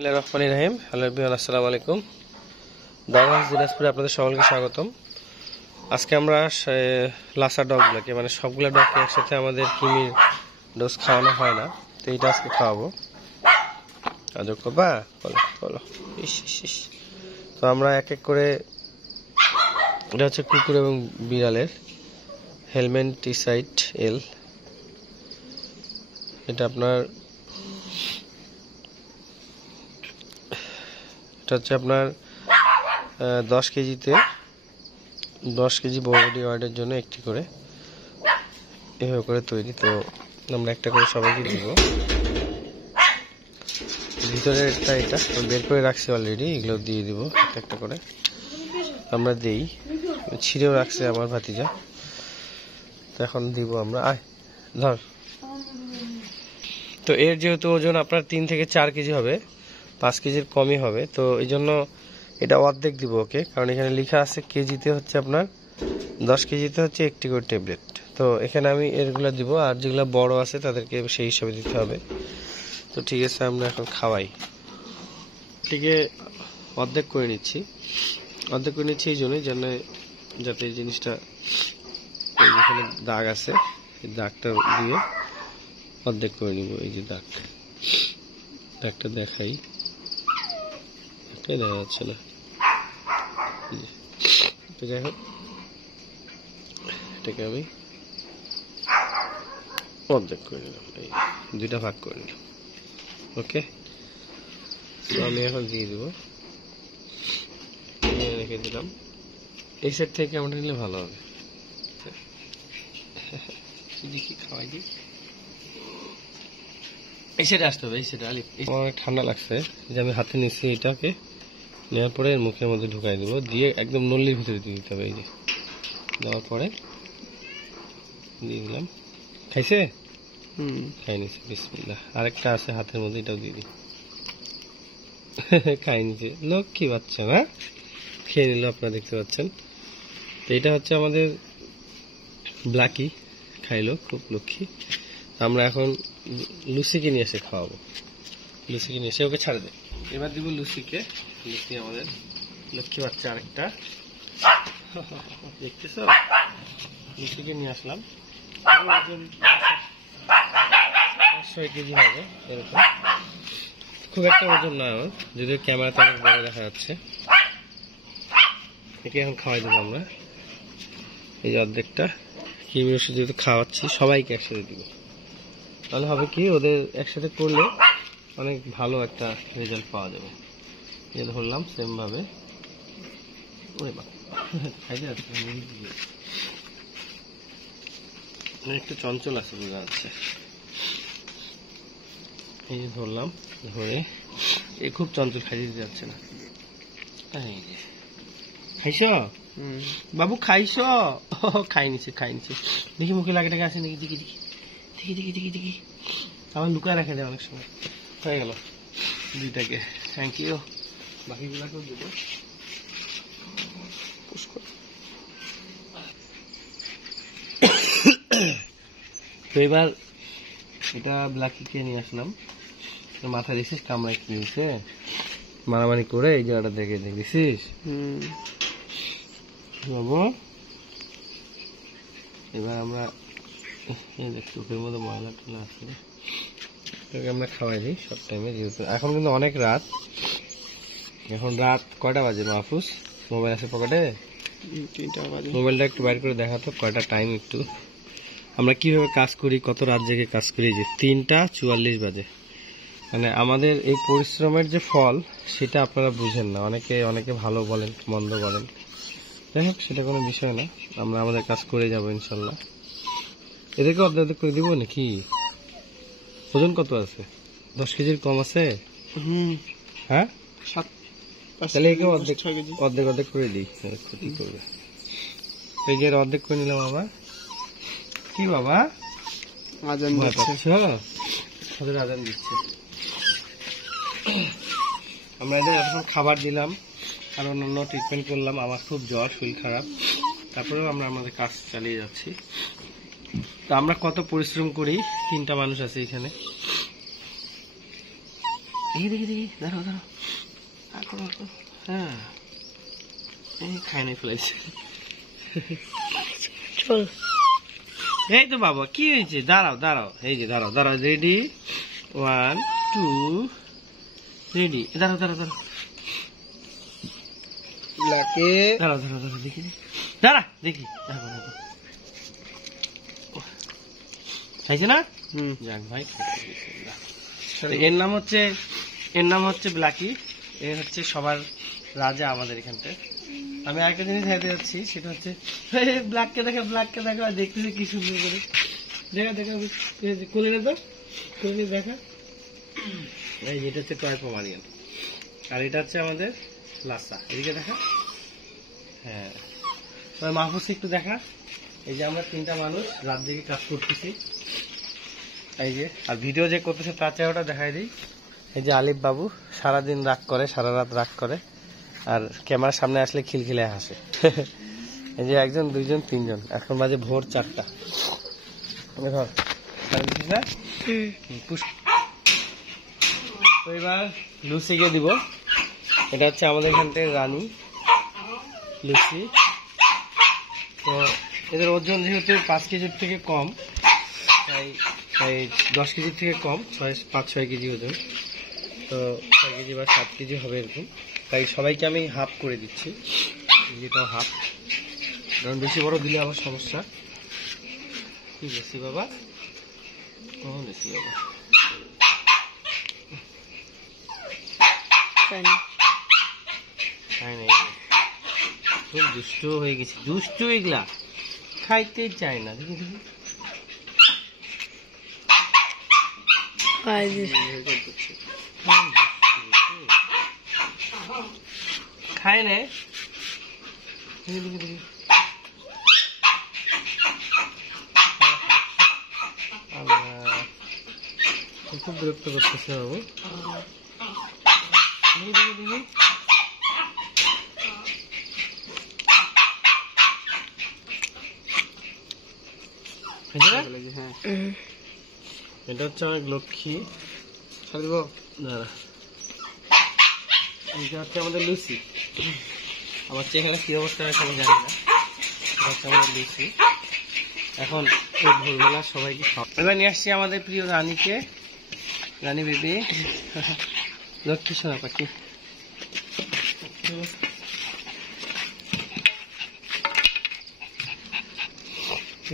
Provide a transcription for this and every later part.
রহমানির রহিম। Hello everyone, আসসালামু আলাইকুম। দাওয়াত দিনাজপুরে আপনাদের সকলকে স্বাগতম। আজকে আমরা লাসা ডগগুলোকে মানে সবগুলো ডগকে একসাথে আমাদের কিমির ডোজ খাওয়ানো হয় না, তো এইটা আজকে খাওয়াবো। আজও করবা? বলো বলো। তো আমরা এক এক করে, এটা হচ্ছে কুকুর এবং বিড়ালের হেলমেন্টিসাইড এল। এটা আপনার এটা হচ্ছে আপনার 10 কেজিতে 10 কেজি বডি ওয়েটের জন্য একটি করে এভাবে করে তৈরি। তো আমরা একটা করে সবাইকে দিব। ভিতরেরটা এটা বের করে রাখছি অলরেডি, এগুলো দিয়ে দিব একটা করে আমরা দেই। ছিঁড়েও রাখছে আমার ভাতিজা, তো এখন দিব আমরা। আয় ধর। তো এর যেহেতু ওজন আপনার 3 থেকে 4 কেজি হবে, 5 কেজির কমই হবে, তো এই জন্য এটা অর্ধেক দিব ওকে। কারণ এখানে লেখা আছে কেজিতে হচ্ছে আপনার 10 কেজিতে হচ্ছে একটি করে ট্যাবলেট। তো এখানে আমি এরগুলো দিব, আর যেগুলো বড় আছে তাদেরকে সেই হিসাবে দিতে হবে। তো ঠিক আছে, আমরা এখন খাওয়াই। এটিকে অর্ধেক করে নিচ্ছি এই জন্যই যাতে এই জিনিসটা, যেখানে দাগ আছে এই দাগটা দিয়ে অর্ধেক করে নিব। এই যে দাগটা দেখাই, দেখা যাচ্ছে না। তো যাই হোক, এটাকে আমি অর্ধেক করে নিলাম, এই 2টা ভাগ করে নিলাম। ওকে, তো আমি এখন দিয়ে দেবো, রেখে দিলাম। এই সাইড থেকে আমরা নিলে ভালো হবে। দেখি খাওয়াই দিই। এই সাইডে আসতে হবে, এই সাইডে। আলিফ, আমার ঠান্ডা লাগছে, যে আমি হাতে নিচ্ছি এটাকে, নেওয়ার পরে মুখের মধ্যে ঢুকাই দেবো, দিয়ে একদম নল্লির ভিতরে দিয়ে দিতে হবে। এই যে দেওয়ার পরে দিয়ে দিলাম। খাইছে? খাই নিছে, বিসমিল্লাহ। আরেকটা আছে হাতের মধ্যে, এটাও দিয়ে দিই। খাই নিছে, লক্ষ্মী বাচ্চা না, খেয়ে নিল, আপনারা দেখতে পাচ্ছেন। তো এটা হচ্ছে আমাদের ব্ল্যাকি, খাইলো, খুব লক্ষ্মী। আমরা এখন লুসিকে নিয়ে এসে খাওয়াবো। লুসিকে নিয়ে এসে ওকে ছাড়ে দেয়। এবার দিব লুসিকে। লুসি আমাদের লক্ষ্মী বাচ্চা আরেকটা, দেখতেছ? লুসিকে নিয়ে আসলাম। 6 কেজি হবে এরকম, খুব একটা ওজন নয় আমার, যদিও ক্যামেরাতে অনেক বড় দেখা যাচ্ছে। একে এখন খাওয়াই দেবো আমরা। এই যে অর্ধেকটা কিমি ওষুধ যেহেতু খাওয়াচ্ছি, সবাইকে একসাথে দিব। তাহলে হবে কি, ওদের একসাথে করলে অনেক ভালো একটা রেজাল্ট পাওয়া যাবে। এই ধরলাম সেম ভাবে। একটু চঞ্চল আছে বোঝা যাচ্ছে। এই যে ধরলাম, ধরে এই খুব চঞ্চল, খাইয়ে দিতে যাচ্ছে না। খাইছ বাবু, খাইছ? খাই নিছে। দেখি মুখে লাগে টাকা আছে নাকি, দেখি। আবার লুকায় রাখে দেয় অনেক সময়। হয়ে গেল 2টাকে, থ্যাংক ইউ। বাকিগুলাকেও দেবো। তো এবার এটা ব্ল্যাকিকে নিয়ে আসলাম, মাথা দিছিস, কামড়াই কিনছে মারামারি করে এই জায়গাটা দেখে দেখছিস বাবু। এবার আমরা চোখের মধ্যে ময়লা টলা আছে, এটাকে আমরা খাওয়াই দিই সব টাইমে। যেহেতু এখন কিন্তু অনেক রাত, এখন রাত কয়টা বাজে মাহফুজ? মোবাইল আছে পকেটে? 3টা বাজে। মোবাইলটা একটু বাইর করে দেখাতো কয়টা টাইম, একটু আমরা কিভাবে কাজ করি, কত রাত জেগে কাজ করি। যে 3টা 44 বাজে। মানে আমাদের এই পরিশ্রমের যে ফল, সেটা আপনারা বুঝেন না। অনেকে ভালো বলেন, মন্দ বলেন, যাই হোক সেটা কোনো বিষয় না। আমরা আমাদের কাজ করে যাবো ইনশাল্লাহ। এদেরকে অর্ধেক করে দিব নাকি? ওজন কত আছে? 10 কেজির কম আছে? হ্যাঁ, তাহলে একে অর্ধেক করে দিই, ক্ষতি করবে। এই যে অর্ধেক করে নিলাম। আবার কি বাবা, আজান দিচ্ছে। আমরা এদের এখন খাবার দিলাম আর অন্যান্য ট্রিটমেন্ট করলাম। আমার খুব জ্বর, শরীর খারাপ, তারপরেও আমরা আমাদের কাজ চালিয়ে যাচ্ছি। তো আমরা কত পরিশ্রম করি, 3টা মানুষ আছে এখানে। দেখি দেখি দাঁড়াও দাঁড়াও, হ্যাঁ এই খাই নাই ফেলাইছে। চল এই তো বাবা কি হয়েছে, দাঁড়াও দাঁড়াও, এই যে দাঁড়াও দাঁড়াও, রেডি 1 2 রেডি, দাঁড়াও দাঁড়াও দাঁড়াও ব্ল্যাকে দাঁড়াও দাঁড়াও দাঁড়াও, দেখি দাঁড়া দেখি, দেখো দেখো খাইছে না? যাক ভাই, এর নাম হচ্ছে ব্ল্যাকি। এ হচ্ছে সবার রাজা আমাদের এখানটা। আমি আরেকটা জিনিস খাইতে যাচ্ছি, সেটা হচ্ছে ব্ল্যাককে দেখা, ব্ল্যাককে দেখা, দেখতেছি কি সুন্দর করে, দেখা দেখা কোলে নে তো, কোলে নিয়ে দেখা। এই যেটা হচ্ছে টয় পমারিয়ান, আর এটা হচ্ছে আমাদের লাসা। এদিকে দেখা, হ্যাঁ মাহফুজ একটু দেখা। এই যে আমরা 3টা মানুষ রাত জেগে কাজ করতেছি, এই যে, আর ভিডিও যে করতেছে তার চেহারাটা দেখাই দিই। এই যে আলিফ বাবু সারাদিন রাগ করে, সারা রাত রাগ করে, আর ক্যামেরার সামনে আসলে খিলখিলে হাসে। এই যে 1 জন 2 জন 3 জন, এখন বাজে ভোর 4টা। তো এবার লুসিকে দিব। এটা হচ্ছে আমাদের এখানটায় রানী লুসি। তো এদের ওজন যেহেতু 5 কেজির থেকে কম, তাই 10 কেজির থেকে কম, 5-6 কেজি ওজন। তো 6 কেজি বা 7 কেজি হবে এরকম। তাই সবাইকে আমি হাফ করে দিচ্ছি, যেটা হাফ, কারণ বেশি বড় দিলে আবার সমস্যা। কি বেশি বাবা, কখন বেশি বাবা, খাই নাই, খুব দুষ্ট হয়ে গেছি, দুষ্ট এগুলা খাইতে চায় না। দেখি দেখি খায় না, দেখি দেখি দেখি, খুব বিরক্ত করতেছে বাবু। দেখি দেখি দেখি, এটা হচ্ছে অনেক লক্ষ্মী। এটা হচ্ছে আমাদের লুসি। আমার চেহারা কি অবস্থা আছে আমি জানি না, এটা হচ্ছে আমাদের লুসি। এখন এই ভোরবেলা সবাইকে এবার নিয়ে আসছি আমাদের প্রিয় রানীকে, রানী বেবি, লক্ষ্মী সোনা পাখি।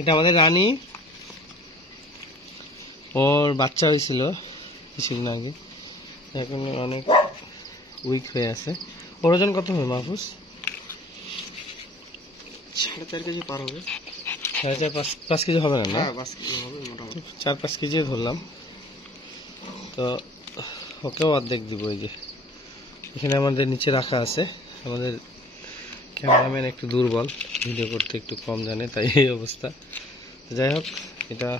এটা আমাদের রানী, ওর বাচ্চা হয়েছিল কিছুদিন আগে, এখন অনেক উইক হয়ে আছে। ওর ওজন কত হবে মাহফুজ? 4.5 কেজি পার হবে। 5 কেজি হবে না? 5 কেজি হবে মোটামুটি, 4-5 কেজি ধরলাম। তো ওকেও অর্ধেক দিব। এই যে এখানে আমাদের নিচে রাখা আছে, আমাদের ক্যামেরাম্যান একটু দুর্বল, ভিডিও করতে একটু কম জানে, তাই এই অবস্থা। যাই হোক, এটা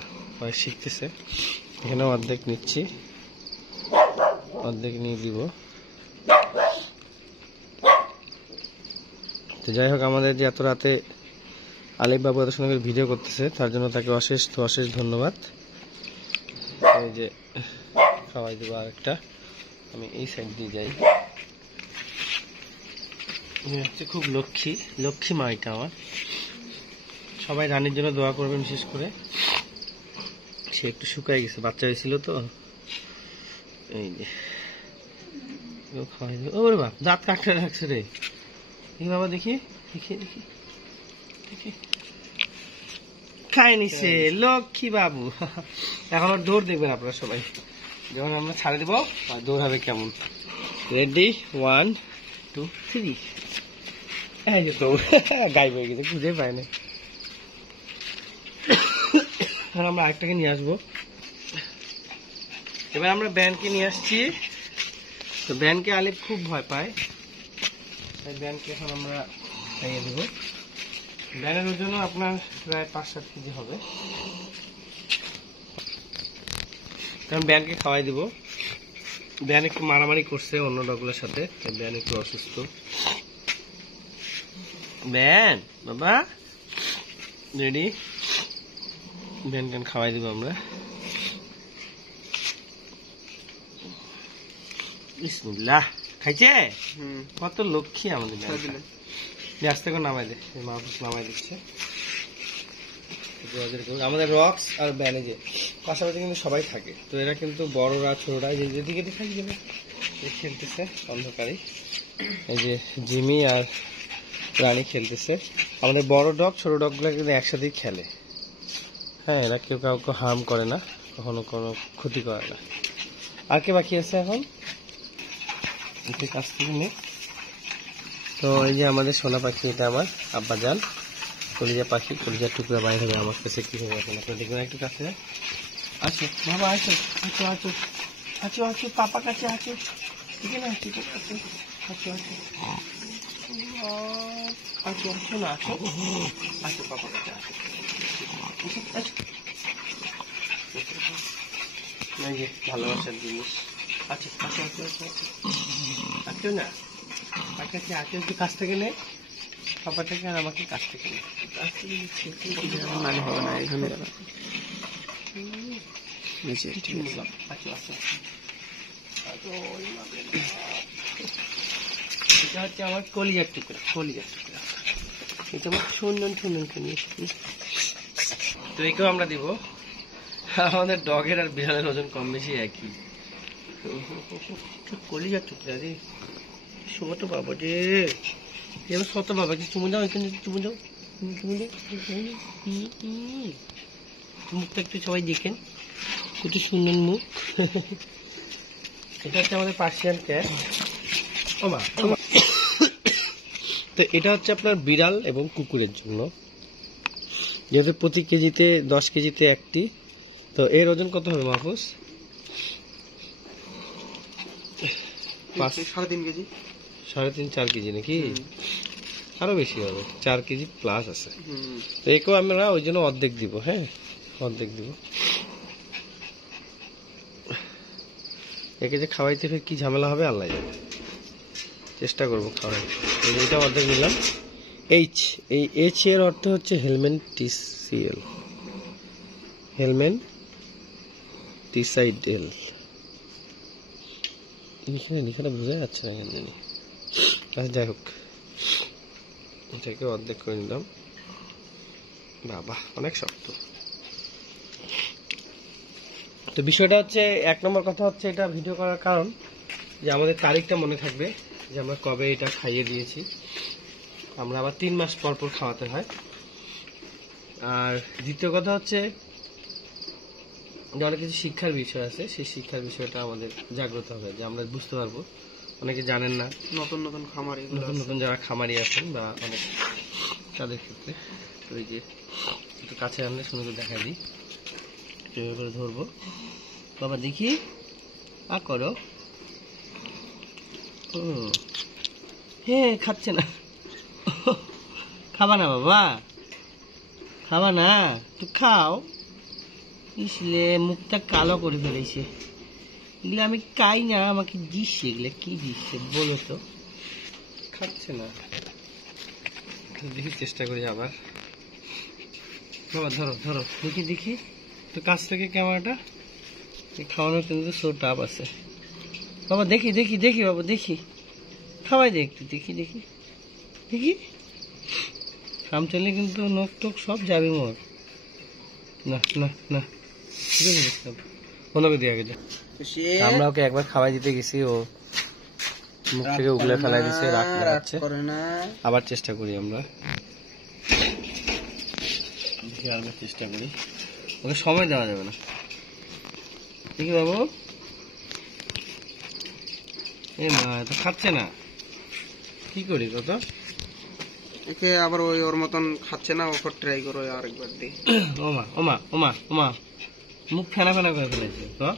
শিখতেছে। এখানে অর্ধেক নিচ্ছি, অর্ধেক নিয়ে দিব। তো যাই হোক, আমাদের যে এত রাতে আলিফ বাবু এত সুন্দর ভিডিও করতেছে, তার জন্য তাকে অশেষ ধন্যবাদ। এই যে খাওয়াই দেবো আরেকটা, আমি এই সাইড দিয়ে যাই। হচ্ছে খুব লক্ষ্মী মা এটা আমার। সবাই রানীর জন্য দোয়া করবেন, বিশেষ করে সে একটু শুকাই গেছে, বাচ্চা হয়েছিল তো। এই যে খাওয়াই দেবো। ওরে বাপ, দাঁত কাটতে রাখছে রে, দেখি বাবা, দেখি দেখি দেখি দেখি, খাই নিছে লক্ষ্মী বাবু। এখন ওর দৌড় দেখবেন আপনারা সবাই, যখন আমরা ছাড়ে দেবো আর দৌড় হবে কেমন। রেডি 1 2 3, এই যে দৌড়, গায়েব হয়ে গেছে, খুঁজে পায় না। এখন আমরা আরেকটাকে নিয়ে আসবো। এবার আমরা ব্যানকে নিয়ে আসছি। তো ব্যানকে আলিফ খুব ভয় পায়, তাই ব্যানকে এখন আমরা খাইয়ে দেবো। ব্যানের ওজন আপনার প্রায় 5-7 কেজি হবে। কারণ ব্যানকে খাওয়াই দিব। ব্যান একটু মারামারি করছে অন্য ডগগুলোর সাথে, তাই ব্যান একটু অসুস্থ। ব্যান বাবা রেডি, ব্যান খাওয়াই দিব আমরা। বিসমিল্লাহ। খাইছে? হুম কত লক্ষ্মী আমাদের ছেড়ে দিলে। আস্তে করে নামাই দে, মাহফুজ নামাই দিচ্ছে। আমাদের রক্স আর ব্যানেজে পাশাপাশি কিন্তু সবাই থাকে, তো এরা কিন্তু বড়রা ছোটরা যেদিকে দেখাই যাবে খেলতেছে অন্ধকারে। এই যে জিমি আর রানী খেলতেছে। আমাদের বড় ডগ ছোট ডগগুলো কিন্তু একসাথেই খেলে। হ্যাঁ, এরা কেউ কাউকে হার্ম করে না, কখনো কোনো ক্ষতি করে না। আর কে বাকি আছে এখন কাছ থেকে নেই? তো এই যে আমাদের সোনা পাখি, এটা আমার আব্বাজান, কলিজা পাখি, কলিজার টুকরা বাইরে হবে আমার কাছে। কি হবে এখন আপনার দেখবেন একটু কাছে। আসো বাবা, আসো আসো আসো আসো আসো, পাপা কাছে আসো। ঠিক আছে, আসো আসো আসো আসো আসো না, আসো আসো পাপা কাছে আসো। এই যে ভালোবাসার জিনিস। আচ্ছা আসো আসো আসো আসো আসো না, পাখাকে আসো, একটু কাছ থেকে নে পাপাটাকে আর আমাকে কাছ থেকে নে। কাছ থেকে নিচ্ছে নাহলে হবে না, এখানে দাঁড়া। নিচে ঠিক আছে। আচ্ছা আচ্ছা, এটা হচ্ছে আমার কলিজার টুকরা, কলিজার টুকরা। এটা আমার সুন্দর সুন্দর জিনিস। তো একেও আমরা দিব। আমাদের ডগের আর বিড়ালের ওজন কম বেশি একই। কলিজার টুকরা রে, ছোট বাবা রে, এবার ছোট বাবা কি চুমু দাও, এখানে চুমু দাও, চুমু দাও। মুখটা একটু সবাই দেখেন, কত সুন্দর মুখ। এটা হচ্ছে আমাদের পার্সিয়ান ক্যাট। তো এটা হচ্ছে আপনার বিড়াল এবং কুকুরের জন্য, যেহেতু প্রতি কেজিতে 10 কেজিতে একটি। তো এর ওজন কত হবে মাহফুজ? 3.5 কেজি। 3.5-4 কেজি নাকি? আরো বেশি হবে, 4 কেজি প্লাস আছে। হুম তো একেও আমরা ওই জন্য অর্ধেক দিব। হ্যাঁ, অর্ধেক দিব। একে যে খাওয়াইতে ফের কি ঝামেলা হবে আল্লাহ জানে, চেষ্টা করবো খাওয়াই। এটা অর্ধেক নিলাম। এইচ, এই এইচ এর অর্থ হচ্ছে হেলমেন টিসিএল, হেলমেন টিসাইডেল। এখানে লেখাটা বোঝা যাচ্ছে না কেন জানি। আচ্ছা যাই হোক, এটাকে অর্ধেক করে নিলাম। বাবা অনেক শক্ত। তো বিষয়টা হচ্ছে, 1 নম্বর কথা হচ্ছে এটা ভিডিও করার কারণ যে আমাদের তারিখটা মনে থাকবে যে আমরা কবে এটা খাইয়ে দিয়েছি। আমরা আবার 3 মাস পর পর খাওয়াতে হয়। আর দ্বিতীয় কথা হচ্ছে যে অনেক কিছু শিক্ষার বিষয় আছে, সেই শিক্ষার বিষয়টা আমাদের জাগ্রত হবে, যে আমরা বুঝতে পারবো। অনেকে জানেন না, নতুন নতুন খামারি, নতুন নতুন যারা খামারি আছেন বা অনেক তাদের ক্ষেত্রে। তো এই যে একটু কাছে আনলে সুন্দর দেখা দিই, এভাবে করে ধরবো। বাবা দেখি, আ করো। হ্যাঁ, খাচ্ছে না। খাবা না বাবা, খাবা না, একটু খাও। ইসলে মুখটা কালো করে ফেলেছে। এগুলো আমি খাই না, আমাকে দিচ্ছে। এগুলো কি দিচ্ছে বলো তো? খাচ্ছে না, দেখি চেষ্টা করি আবার। বাবা ধরো ধরো, দেখি দেখি তো কাছ থেকে ক্যামেরাটা। খাওয়ানোর কিন্তু সো টাপ আছে। বাবা দেখি দেখি দেখি, বাবা দেখি, খাওয়াই দে একটু, দেখি দেখি দেখি। কাম চলে কিন্তু নখ টক সব যাবে মোর। না না না, ওনাকে দিয়ে গেছে। আমরা ওকে একবার খাওয়াই দিতে গেছি, ও মুখ থেকে উগলে ফেলাই দিছে, রাগ যাচ্ছে। আবার চেষ্টা করি আমরা, চেষ্টা করি। ওকে সময় দেওয়া যাবে না। দেখি বাবু, এ মা তো খাচ্ছে না, কি করি কত? একে আবার ওই ওর মতন খাচ্ছে না, ওকে ট্রাই করো আরেকবার দি। ওমা ওমা ওমা ওমা, মুখ ফেনা ফেনা করে ফেলেছে তো।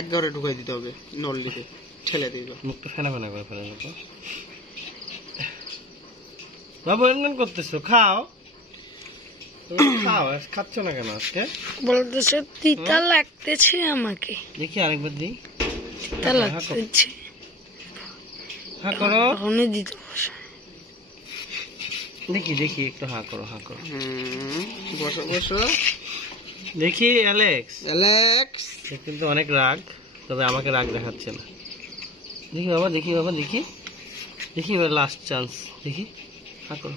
একবারে ঢুকাই দিতে হবে, নলিতে ঠেলে দিবে, মুখটা ফেনা ফেনা করে ফেলেছে তো। বাবু এমন করতেছো, খাও খাও। খাচ্ছ না কেন আজকে? বলতেছে তিতা লাগতেছে আমাকে। দেখি আরেকবার দিই। তিতা লাগতেছে, হা করো, এখনই দিতে বসে। দেখি দেখি একটু হা করো, হা করো। বসো বসো। দেখি অ্যালেক্স, অ্যালেক্স সে কিন্তু অনেক রাগ। তবে আমাকে রাগ দেখাচ্ছে না। দেখি বাবা, দেখি বাবা, দেখি দেখি, এবার লাস্ট চান্স, দেখি করো।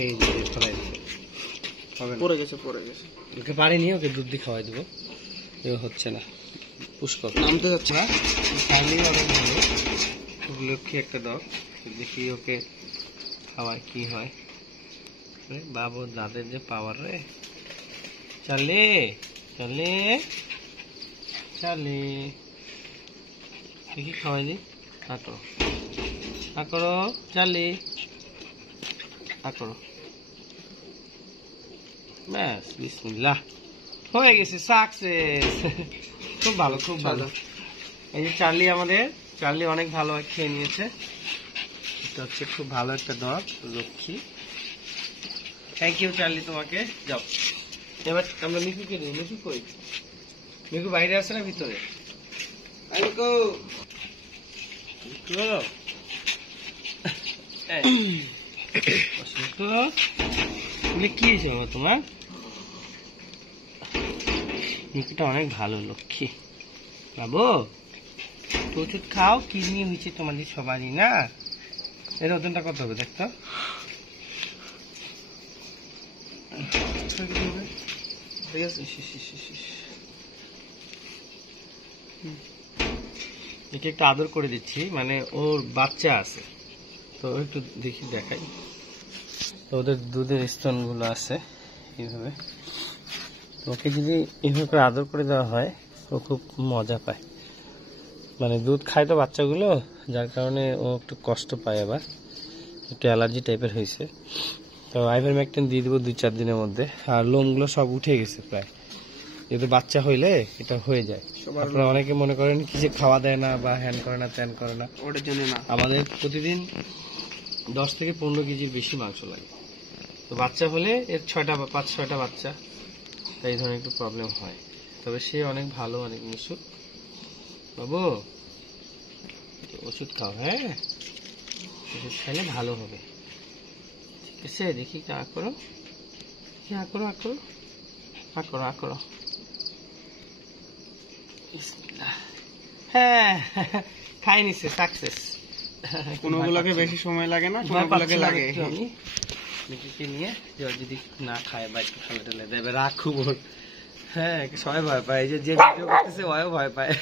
এই যে ফলাই দিল, হবে না, পড়ে গেছে। ওকে পারিনি, ওকে দুধ দিয়ে খাওয়াই দেবো, এবার হচ্ছে না, পুষ্কর নামতে যাচ্ছে না। চার্লি অনেক ভালো, খুব লক্ষ্মী একটা ডগ। দেখি ওকে খাওয়ায় কি হয়। বাবু দাদের যে পাওয়ার রে। চার্লি, চার্লি, চার্লি, দেখি খাওয়াই দি, করো চার্লি, করো, ব্যাস বিসমিল্লাহ, হয়ে গেছে, সাকসেস। খুব ভালো, খুব ভালো। এই যে চার্লি আমাদের, চার্লি অনেক ভালো খেয়ে নিয়েছে। এটা হচ্ছে খুব ভালো একটা ডগ, লক্ষ্মী। থ্যাংক ইউ চার্লি তোমাকে। যাও, এবার আমরা মিকুকে দিই। মিকু কই? মিকু বাইরে আছে না ভিতরে? মিকু, মিকু, কি হয়েছে বাবা তোমার? মিকুটা অনেক ভালো, লক্ষ্মী। বাবু ওষুধ খাও, কি নিয়ে হয়েছে তোমাদের সবারই না? এর ওজনটা কত হবে দেখতো? একে একটু আদর করে দিচ্ছি, মানে ওর বাচ্চা আছে তো একটু দেখি, দেখাই। তো ওদের দুধের স্তন গুলো আছে এইভাবে, ওকে যদি এইভাবে করে আদর করে দেওয়া হয় ও খুব মজা পায়। মানে দুধ খায় তো বাচ্চাগুলো, যার কারণে ও একটু কষ্ট পায়, আবার একটু অ্যালার্জি টাইপের হয়েছে। তো আইভারমেকটিন দিয়ে দেবো 2-4 দিনের মধ্যে। আর লোমগুলো সব উঠে গেছে প্রায়, যেহেতু বাচ্চা হইলে এটা হয়ে যায়। আপনারা অনেকে মনে করেন কি যে খাওয়া দেয় না বা হ্যান করে না, ত্যান করে না, ওটার জন্য না। আমাদের প্রতিদিন 10 থেকে 15 কেজির বেশি মাংস লাগে। তো বাচ্চা হলে এর 5-6টা বাচ্চা, তাই এই ধরনের একটু প্রবলেম হয়। তবে সে অনেক ভালো, অনেক মিশুক। বাবু ওষুধ খাও, হ্যাঁ ওষুধ খাইলে ভালো হবে, ঠিক আছে? দেখি করো, করো, করো, করো। হ্যাঁ, খাই নিছে, সাকসেস। কোনগুলোকে বেশি সময় লাগে না, কোনগুলোকে লাগে। আমি মিকিকে নিয়ে যদি না খায় বা একটু ঠান্ডা ঠান্ডা দেবে, রাগ খুব ওর। হ্যাঁ, সবাই ভয় পায়, যে ভিডিও করতেছে ওও ভয় পায়।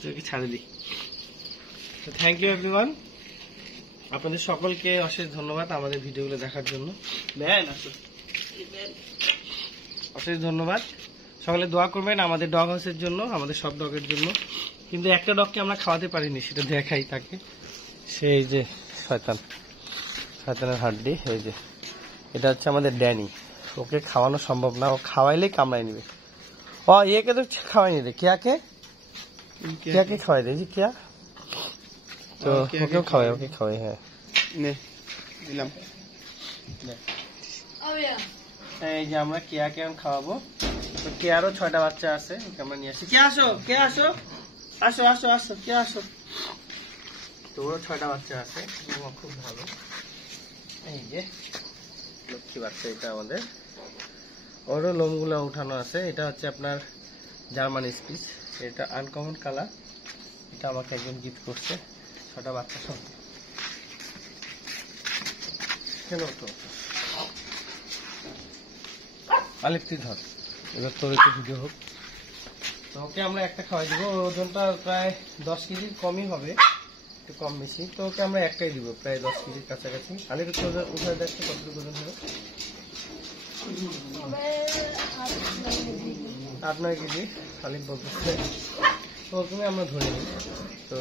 তোকে ছাড়ে দিই। তো থ্যাংক ইউ এভরিওয়ান, আপনাদের সকলকে অশেষ ধন্যবাদ আমাদের ভিডিওগুলো দেখার জন্য। অশেষ ধন্যবাদ। সকলে দোয়া করবেন আমাদের ডগ হাউসের জন্য, আমাদের সব ডগের জন্য। কিন্তু একটা ডগকে আমরা খাওয়াতে পারিনি, সেটা দেখাই তাকে। সেই যে শয়তানের হাড্ডি, এই যে এটা হচ্ছে আমাদের ড্যানি। ওকে খাওয়ানো সম্ভব না, ও খাওয়াইলেই কামড়াই নিবে। ও একে তো খাওয়াইনি রে, কেয়াকে খাওয়াই রে, কেয়া। তো ওকেও খাওয়াই, ওকে খাওয়াই। হ্যাঁ, দিলাম। এই যে আমরা কেয়াকে খাওয়াবো। তো কেয়ারও 6টা বাচ্চা আছে, ওকে আমরা নিয়ে আসি। কে আসো, কে আসো, আসো আসো আসো, কে আসো। তো ওরও 6টা বাচ্চা আছে, খুব ভালো। এই যে লক্ষ্মী বাচ্চা, এটা আমাদের। ওরও লোমগুলো উঠানো আছে। এটা হচ্ছে আপনার জার্মান স্পিচ, এটা আনকমন কালার। এটা আমাকে একজন গিফট করছে, 6টা বাচ্চা সব। কেন তো আলেপ তুই ধর, এবার তোর একটু ভিডিও হোক। তো ওকে আমরা একটা খাওয়াই দিব, ওর ওজনটা প্রায় 10 কেজির কমই হবে, একটু কম বেশি। তো ওকে আমরা একটাই দিব, প্রায় 10 কেজির কাছাকাছি। আলেপ একটু উঠে দেখতে কতটুকু ওজন হবে। 8-9 কেজি আলিফ বলতেছে। তো তুমি আমরা ধরে নিই। তো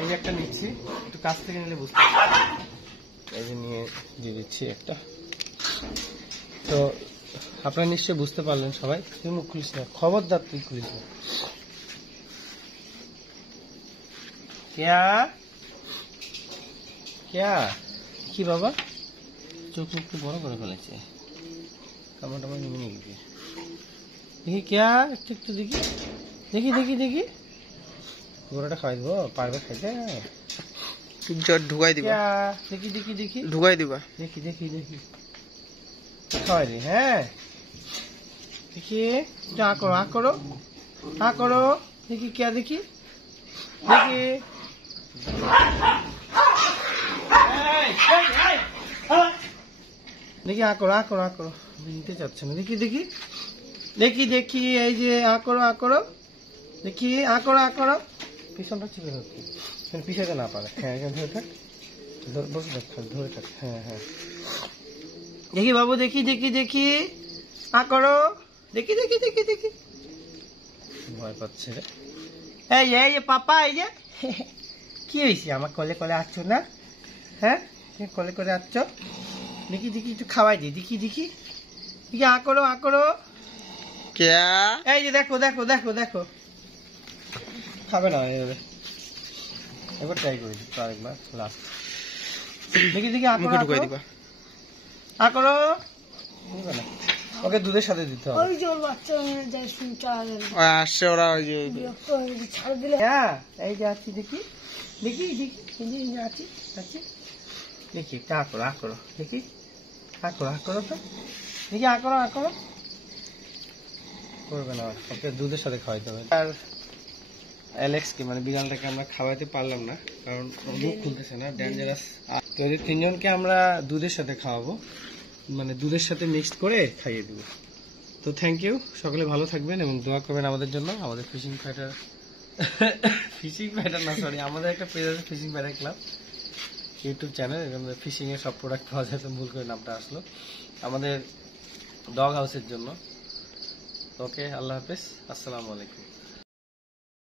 এই যে একটা নিচ্ছি, একটু কাছ থেকে নিলে বুঝতে পারবে। এই যে নিয়ে দিয়ে দিচ্ছি একটা। তো আপনারা নিশ্চয়ই বুঝতে পারলেন সবাই। তুই মুখ খুলিস না, খবরদার তুই খুলিস না। কি বাবা, চোখ একটু বড় করে ফেলেছে, কামড়টা নিয়ে নিয়ে গেছে। দেখি কেয়া, একটু দেখি দেখি দেখি দেখি গোড়াটা খাওয়াই দিব, পারবে খাইতে? ঢুকাই দিবা, দেখি দেখি দেখি ঢুকাই দিবা, দেখি দেখি দেখি খাওয়াই দি। হ্যাঁ, দেখি, করো, করো, হা করো দেখি কে দেখি দেখি দেখি আ করো নিতে চাচ্ছে না দেখি দেখি দেখি দেখি এই যে আ করো দেখি আ করো পিছনটা চিপে ধরতে পিছাতে না পারে। হ্যাঁ এখানে ধরে থাক বসে থাক ধরে থাক। হ্যাঁ হ্যাঁ দেখি বাবু দেখি দেখি দেখি আ করো দেখি দেখি দেখি দেখি ভয় পাচ্ছে রে। এই যে পাপা এই যে কি হয়েছে আমার কলে কলে আসছো না? হ্যাঁ কলে করে আসছো দেখি দেখি একটু খাওয়াই দিই দেখি দেখি দেখি আ করো क्या এই যে দেখো দেখো দেখো দেখো খাবে না এভাবে একবার ট্রাই করে দিই আরেকবার লাস্ট দেখি দেখি আ মুখে ঢুকাই দিবা আ করো বুঝবে না ওকে দুধের সাথে দিতে হবে। ওই যে ওর বাচ্চা মেয়ে যায় শুনতে হবে ওই আসছে ওরা ওই যে ছাড় দিলে হ্যাঁ এই যে আছি দেখি দেখি দেখি এই যে আছি আছি দেখি একটা আ করো দেখি আ করো তো দেখি আ করো করবে না ওকে দুধের সাথে খাওয়াইতে হবে। আর অ্যালেক্সকে মানে বিড়ালটাকে আমরা খাওয়াতে পারলাম না কারণ মুখ খুলতেছে না ডেঞ্জারাস। তো ওদের তিনজনকে আমরা দুধের সাথে খাওয়াবো মানে দুধের সাথে মিক্সড করে খাইয়ে দেবো। তো থ্যাংক ইউ, সকলে ভালো থাকবেন এবং দোয়া করবেন আমাদের জন্য। আমাদের ফিশিং ফাইটার না সরি আমাদের একটা পেজ আছে fishing fighter club YouTube channel, এখানে ফিশিং এর সব প্রোডাক্ট পাওয়া যায়। তো ভুল করে নামটা আসলো আমাদের ডগ হাউসের জন্য। ওকে আল্লাহ হাফেজ, আসসালামু আলাইকুম।